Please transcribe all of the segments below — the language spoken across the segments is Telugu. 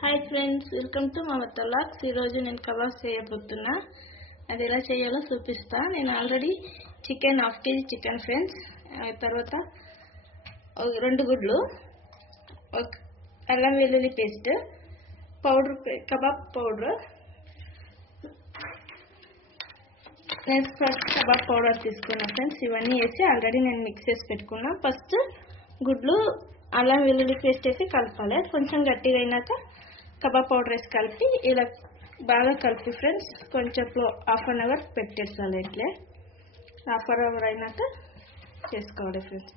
Hi friends, welcome to Mamata vlogs. ఈరోజు నేను కబాబ్స్ చేయబోతున్నా. అది ఎలా చేయాలో చూపిస్తా. నేను already chicken 1/2 kg chicken friends, తర్వాత 2 గుడ్లు, అల్లం వెల్లుల్లి పేస్ట్, పౌడర్, కబాబ్ పౌడర్. నేను ఫస్ట్ కబాబ్ పౌడర్ తీసుకున్నా ఫ్రెండ్స్. ఇవన్నీ వేసి ఆల్రెడీ నేను మిక్స్ చేసి పెట్టుకున్నా. ఫస్ట్ గుడ్లు అల్లం వెల్లుల్లి పేస్ట్ వేసి కలపాలి. కొంచెం గట్టిగా అయినాక కబాబ్ పౌడర్ వేసి కలిపి ఇలా బాగా కలిపి ఫ్రెండ్స్ కొంచెం 1/2 అవర్ పెట్టేసాలి. ఇట్లే 1/2 అవర్ అయినాక చేసుకోవాలి ఫ్రెండ్స్.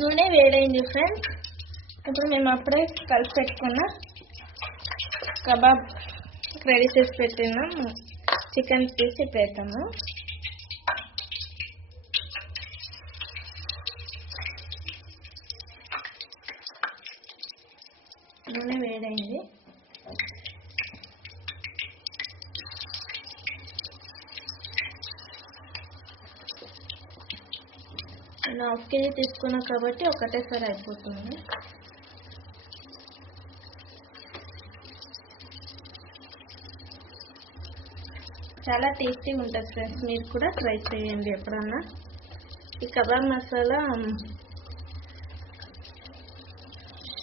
నూనె వేడైంది ఫ్రెండ్స్. ఇప్పుడు మేము అప్పుడే కలిపి పెట్టుకున్న కబాబ్ రెడీ చేసి పెట్టినాం చికెన్ తీసి పెడతాము. నూనె వేడైంది. నేను 1/2 kg తీసుకున్నా కాబట్టి ఒకటేసారి అయిపోతుంది. చాలా టేస్టీగా ఉంటుంది ఫ్రెండ్స్. మీరు కూడా ట్రై చేయండి ఎప్పుడన్నా. ఈ కబాబ్ మసాలా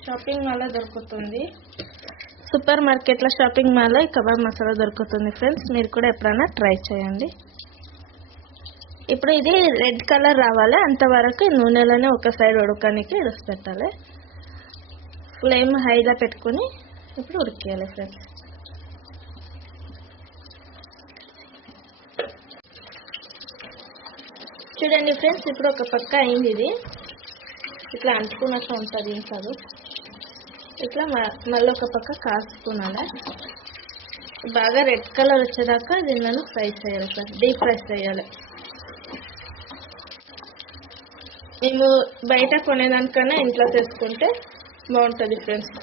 షాపింగ్ మాల్లో దొరుకుతుంది. సూపర్ మార్కెట్లో షాపింగ్ మాల్లో ఈ కబాబ్ మసాలా దొరుకుతుంది ఫ్రెండ్స్. మీరు కూడా ఎప్పుడైనా ట్రై చేయండి. ఇప్పుడు ఇది రెడ్ కలర్ రావాలి, అంతవరకు నూనెలోనే ఒక సైడ్ ఉడకడానికి ఇడిసి పెట్టాలి. ఫ్లేమ్ హైలో పెట్టుకుని ఇప్పుడు ఉడికేయాలి ఫ్రెండ్స్. చూడండి ఫ్రెండ్స్, ఇప్పుడు ఒక పక్క అయింది. ఇది ఇట్లా అంటుకున్నట్టు ఉంటుంది. ఇంకా ఇట్లా మళ్ళీ ఒక పక్క కాసుకున్నాను. బాగా రెడ్ కలర్ వచ్చేదాకా దీన్ని ఫ్రై చేయాలి సార్, డీప్ ఫ్రై చేయాలి. మేము బయట కొనేదానికన్నా ఇంట్లో చేసుకుంటే బాగుంటుంది ఫ్రెండ్స్.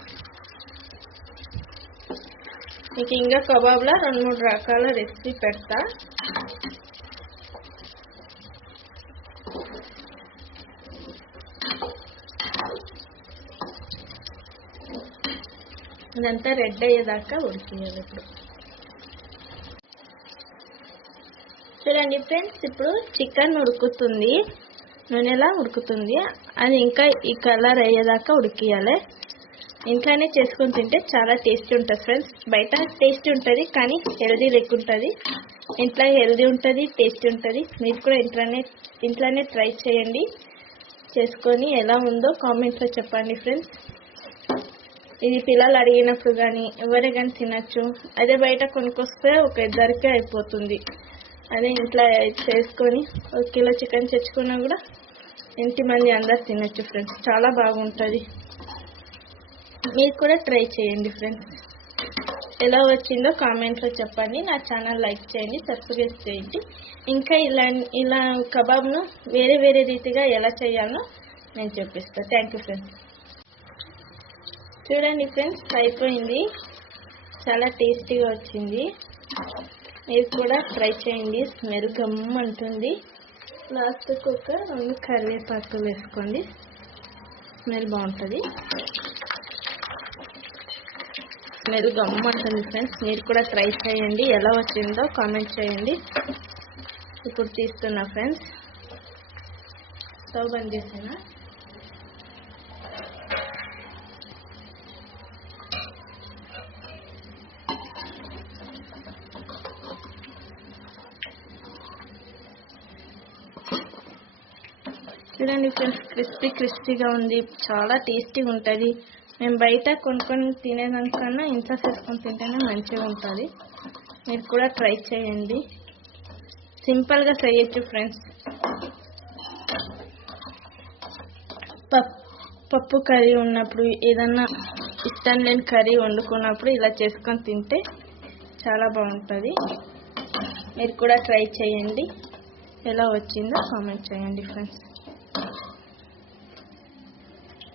మీకు ఇంకా కబాబ్లో 2-3 రకాల రెసిపీ పెడతా. ఇదంతా రెడ్ అయ్యేదాకా ఉడికియాలి. ఇప్పుడు చూడండి ఫ్రెండ్స్, ఇప్పుడు చికెన్ ఉడుకుతుంది, నూనెలా ఉడుకుతుంది. అది ఇంకా ఈ కలర్ అయ్యేదాకా ఉడికియాలి. ఇంట్లోనే చేసుకొని తింటే చాలా టేస్టీ ఉంటుంది ఫ్రెండ్స్. బయట టేస్టీ ఉంటుంది కానీ హెల్దీ లేకుంటుంది. ఇంట్లో హెల్దీ ఉంటుంది, టేస్టీ ఉంటుంది. మీరు కూడా ఇంట్లోనే ట్రై చేయండి. చేసుకొని ఎలా ఉందో కామెంట్స్లో చెప్పండి ఫ్రెండ్స్. ఇది పిల్లలు అడిగినప్పుడు కానీ ఎవరే కానీ తినచ్చు. అదే బయట కొనుక్కొస్తే ఒక ఇద్దరికే అయిపోతుంది. అదే ఇంట్లో చేసుకొని 1 కిలో చికెన్ తెచ్చుకున్నా కూడా ఇంటి మంది అందరు తినచ్చు ఫ్రెండ్స్. చాలా బాగుంటుంది. మీరు కూడా ట్రై చేయండి ఫ్రెండ్స్. ఎలా వచ్చిందో కామెంట్లో చెప్పండి. నా ఛానల్ లైక్ చేయండి, సబ్స్క్రైబ్ చేయండి. ఇంకా ఇలా కబాబ్ను వేరే రీతిగా ఎలా చేయాలో నేను చూపిస్తాను. Thank you friends. చూడండి ఫ్రెండ్స్, అయిపోయింది. చాలా టేస్టీగా వచ్చింది. మీరు కూడా ట్రై చేయండి. స్మెల్ గమ్మంటుంది. లాస్ట్కి ఒక 2 కరివేపాకులు వేసుకోండి, స్మెల్ బాగుంటుంది. స్మెల్ గమ్మంటుంది ఫ్రెండ్స్. మీరు కూడా ట్రై చేయండి. ఎలా వచ్చిందో కామెంట్ చేయండి. ఇప్పుడు తీస్తున్నా ఫ్రెండ్స్. స్టవ్ బంద్ చేసానా. చూడండి ఫ్రెండ్స్, క్రిస్పీగా ఉంది. చాలా టేస్టీగా ఉంటుంది. మేము బయట కొనుక్కొని తినేదానికన్నా ఇంట్లో చేసుకొని తింటేనే మంచిగా ఉంటుంది. మీరు కూడా ట్రై చేయండి. సింపుల్గా చేయొచ్చు ఫ్రెండ్స్. పప్పు కర్రీ ఉన్నప్పుడు, ఏదన్నా ఇష్టం లేని కర్రీ వండుకున్నప్పుడు ఇలా చేసుకొని తింటే చాలా బాగుంటుంది. మీరు కూడా ట్రై చేయండి. ఎలా వచ్చిందో కామెంట్ చేయండి ఫ్రెండ్స్.